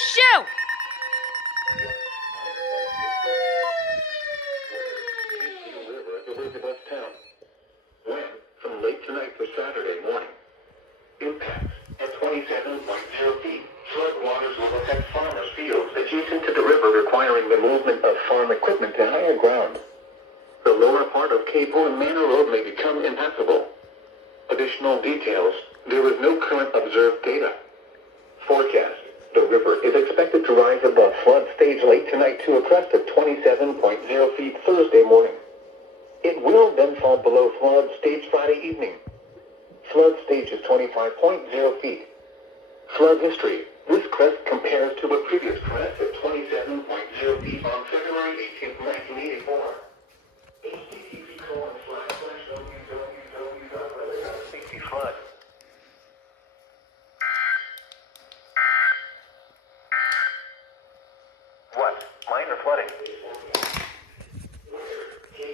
shoot! River at Elizabeth Town. Wind from late tonight to Saturday morning. Impacts at 27.0 feet. Floodwaters will affect farmers' fields adjacent to the river, requiring the movement of farm equipment to higher ground. The lower part of Cape Horn Manor Road may become impassable. Additional details: there is no current observed data. Forecast: the river is expected to rise above flood stage late tonight to a crest of 27.0 feet Thursday morning. It will then fall below flood stage Friday evening. Flood stage is 25.0 feet. Flood history: this crest compares to a previous crest of 27.0 feet on February 18, 1984. http://www.weather.safety-flood. What? Minor flooding.